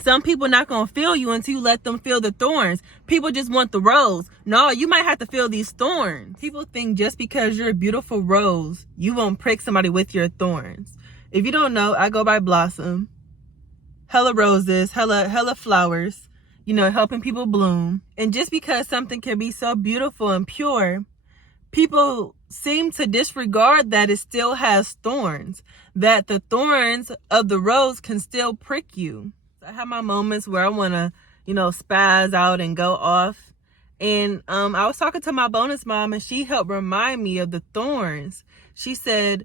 Some people not gonna feel you until you let them feel the thorns. People just want the rose. No, you might have to feel these thorns. People think just because you're a beautiful rose, you won't prick somebody with your thorns. If you don't know, I go by Blossom. Hella roses, hella flowers, you know, helping people bloom. And just because something can be so beautiful and pure, people seem to disregard that it still has thorns, that the thorns of the rose can still prick you. I have my moments where I want to, you know, spaz out and go off. And I was talking to my bonus mom, and she helped remind me of the thorns. She said,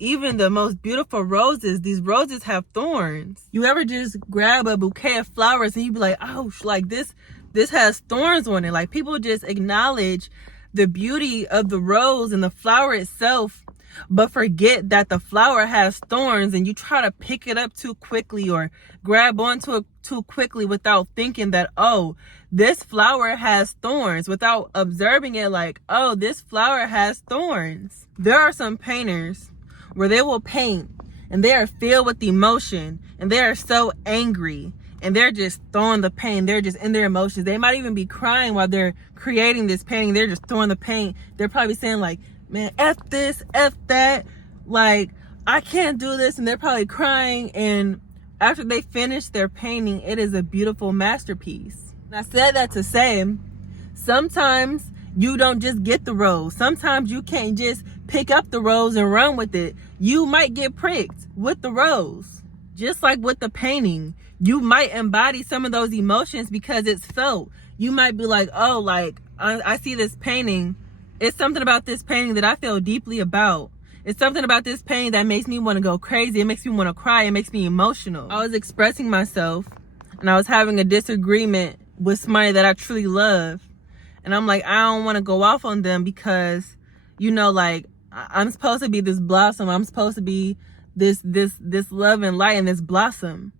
even the most beautiful roses, these roses have thorns. You ever just grab a bouquet of flowers and you be like, oh, like this has thorns on it. Like, people just acknowledge the beauty of the rose and the flower itself, but forget that the flower has thorns, and you try to pick it up too quickly or grab onto it too quickly without thinking that, oh, this flower has thorns, without observing it like, oh, this flower has thorns. There are some painters where they will paint and they are filled with emotion and they are so angry and they're just throwing the paint. They're just in their emotions. They might even be crying while they're creating this painting. They're just throwing the paint. They're probably saying like, man, F this, F that. Like, I can't do this. And they're probably crying. And after they finish their painting, it is a beautiful masterpiece. And I said that to say, sometimes you don't just get the rose. Sometimes you can't just pick up the rose and run with it. You might get pricked with the rose. Just like with the painting, you might embody some of those emotions because it's felt. You might be like, oh, like, I see this painting. It's something about this painting that I feel deeply about. It's something about this painting that makes me want to go crazy. It makes me want to cry. It makes me emotional. I was expressing myself and I was having a disagreement with somebody that I truly love. And I'm like, I don't want to go off on them because, you know, like, I'm supposed to be this blossom. I'm supposed to be this love and light and this blossom.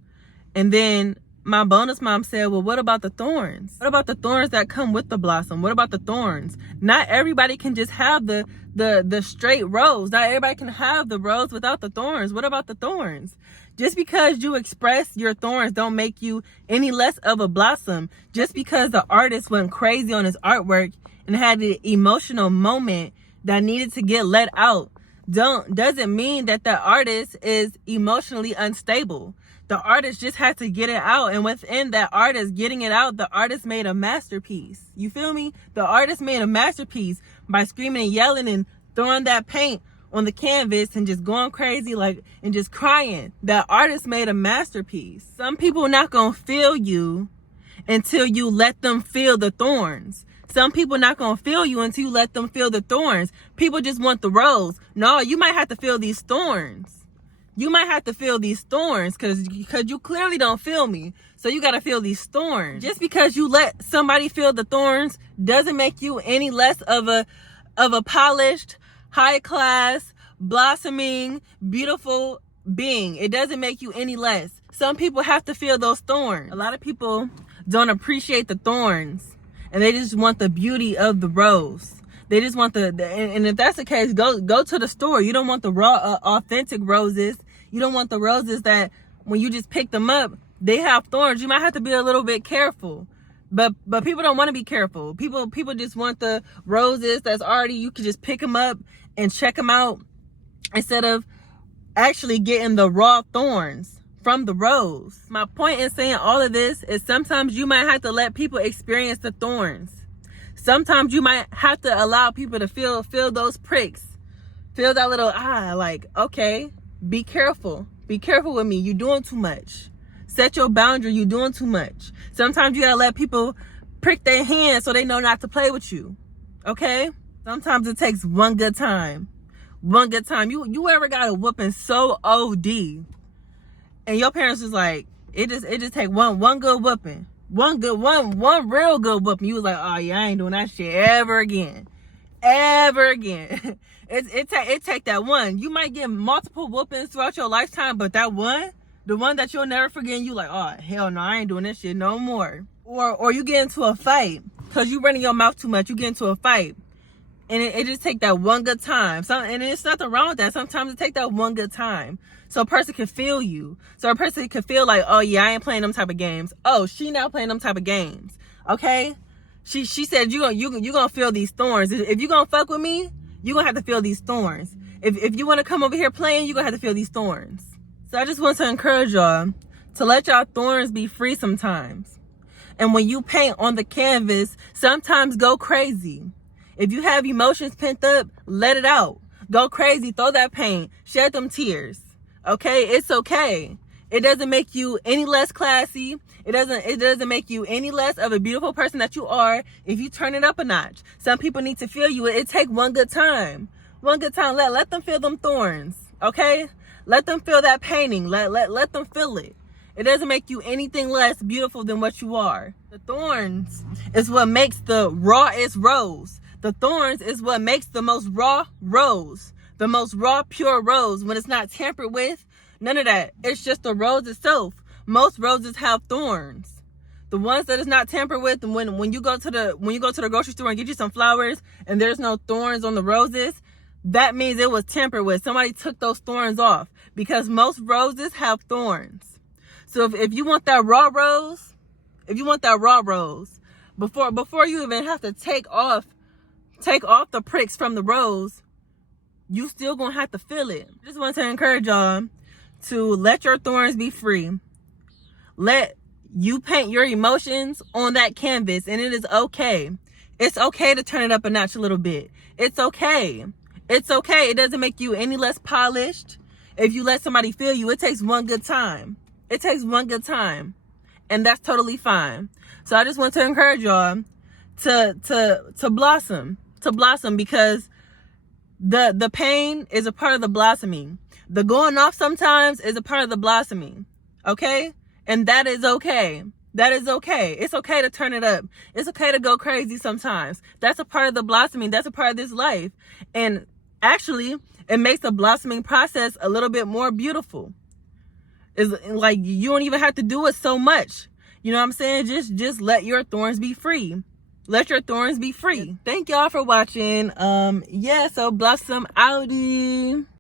And then my bonus mom said, well, what about the thorns? What about the thorns that come with the blossom? What about the thorns? Not everybody can just have the straight rose. Not everybody can have the rose without the thorns. What about the thorns? Just because you express your thorns don't make you any less of a blossom. Just because the artist went crazy on his artwork and had an emotional moment that needed to get let out doesn't mean that the artist is emotionally unstable. The artist just had to get it out, and within that artist getting it out, the artist made a masterpiece. You feel me? The artist made a masterpiece by screaming and yelling and throwing that paint on the canvas and just going crazy, like, and just crying. That artist made a masterpiece. Some people not gonna feel you until you let them feel the thorns. Some people not gonna feel you until you let them feel the thorns. People just want the rose. No, you might have to feel these thorns. You might have to feel these thorns because you clearly don't feel me. So you got to feel these thorns. Just because you let somebody feel the thorns doesn't make you any less of a polished, high class, blossoming, beautiful being. It doesn't make you any less. Some people have to feel those thorns. A lot of people don't appreciate the thorns and they just want the beauty of the rose. They just want and if that's the case, go to the store. You don't want the raw, authentic roses. You don't want the roses that when you just pick them up, they have thorns. You might have to be a little bit careful. But people don't want to be careful. People just want the roses that's already, you can just pick them up and check them out instead of actually getting the raw thorns from the rose. My point in saying all of this is sometimes you might have to let people experience the thorns. Sometimes you might have to allow people to feel those pricks. Feel that little, like, okay, be careful. Be careful with me. You're doing too much. Set your boundary. You're doing too much. Sometimes you gotta let people prick their hands so they know not to play with you. Okay? Sometimes it takes one good time. One good time. You ever got a whooping so OD and your parents was like, it just take one good whooping. One real good whooping. You was like, oh yeah, I ain't doing that shit ever again. Ever again. It take that one. You might get multiple whoopings throughout your lifetime, but that one, the one that you'll never forget, and you like, oh hell no, I ain't doing this shit no more. Or you get into a fight because you running your mouth too much. You get into a fight And it just take that one good time. And there's nothing wrong with that. Sometimes it take that one good time. So a person can feel you. So a person can feel like, oh yeah, I ain't playing them type of games. Oh, she not playing them type of games. Okay? She said you gonna feel these thorns. If you gonna fuck with me, you gonna have to feel these thorns. If you wanna come over here playing, you gonna have to feel these thorns. So I just want to encourage y'all to let y'all thorns be free sometimes. And when you paint on the canvas, sometimes go crazy. If you have emotions pent up, let it out. Go crazy, throw that paint, shed them tears. Okay? It's okay. It doesn't make you any less classy. It doesn't make you any less of a beautiful person that you are if you turn it up a notch. Some people need to feel you. It takes one good time. One good time. Let them feel them thorns. Okay? Let them feel that painting. Let them feel it. It doesn't make you anything less beautiful than what you are. The thorns is what makes the rawest rose. The thorns is what makes the most raw rose. The most raw, pure rose. When it's not tampered with, none of that. It's just the rose itself. Most roses have thorns. The ones that is not tampered with, when you go to the grocery store and get you some flowers and there's no thorns on the roses, that means it was tampered with. Somebody took those thorns off, because most roses have thorns. So if you want that raw rose, before you even have to take off the pricks from the rose, you still gonna have to feel it. Just want to encourage y'all to let your thorns be free. Let you paint your emotions on that canvas, and it is okay. It's okay to turn it up a notch a little bit. It's okay. It's okay. It doesn't make you any less polished. If you let somebody feel you, it takes one good time. It takes one good time. And that's totally fine. So I just want to encourage y'all to blossom. To blossom, because the pain is a part of the blossoming. The going off sometimes is a part of the blossoming. Okay? And that is okay. That is okay. It's okay to turn it up. It's okay to go crazy sometimes. That's a part of the blossoming. That's a part of this life. And actually, it makes the blossoming process a little bit more beautiful. It's like you don't even have to do it so much. You know what I'm saying? Just let your thorns be free. Let your thorns be free. Thank y'all for watching. So blossom outie.